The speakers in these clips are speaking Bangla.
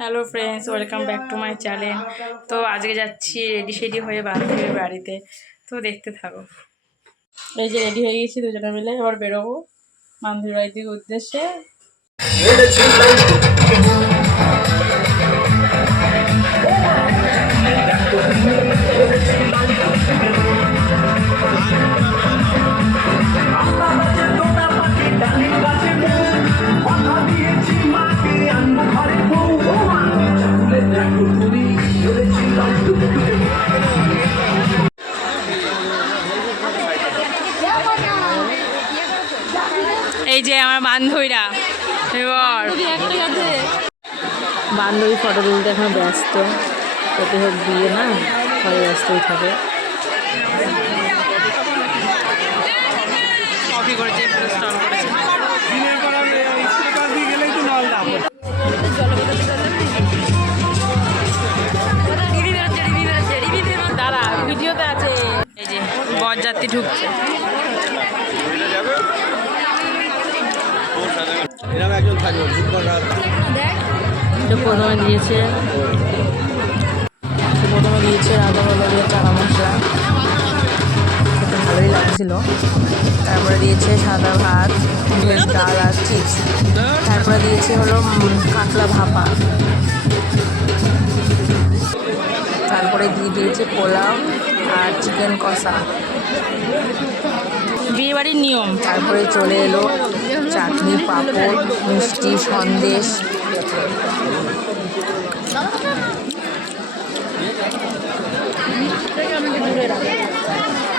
Hello friends, welcome back to my channel. তো আজকে যাচ্ছি রেডি সেডি হয়ে বান্ধবীর বাড়িতে, তো দেখতে থাকো। এই যে রেডি হয়ে গেছি দুজনে মিলে, এবার বেরোবো বান্ধবীর বাড়ির উদ্দেশ্যে। এই যে আমার বান্ধবীরা, এবার বান্ধবী ফটো তুলতে এখন ব্যস্ত, কত হোক বিয়ে না, পরে ব্যস্তই থাকে। কফি করেছে, স্টল করেছে। দাঁড়া, ভিডিওতে আছে। এই যে বরযাত্রী ঢুকছে। প্রথমে দিয়েছে রাধা বল্লভের চানা মশলা, খেতে ভালোই লাগছিল। তারপরে দিয়েছে সাদা ভাত, ভেজ ডাল আর চিপস। তারপরে দিয়েছে হলো কাতলা ভাপা। তারপরে দিয়ে দিয়েছে পোলাও আর চিকেন কষা, বিয়েবাড়ির নিয়ম। তারপরে চলে এলো চাটনি, পাঁপড়, মিষ্টি, সন্দেশ।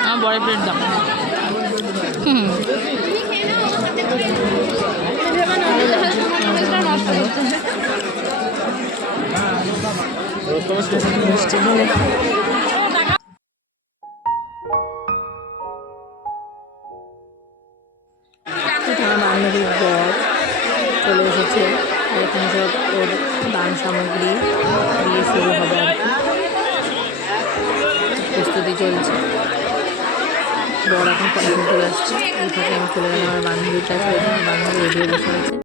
আমার বড় প্লেট দাম। মিষ্টি দিলে বান্ধবীর বর চলে এসেছে। এখানে সব ওর দান সামগ্রী দিয়ে শুরু হবে আর কি, প্রস্তুতি চলছে। বর এখন ফটো তুলতে আসছে। এই থেকে আমি চলে গেলাম আমার বান্ধবীর কাছে। বান্ধবী রেডি বসে আছে।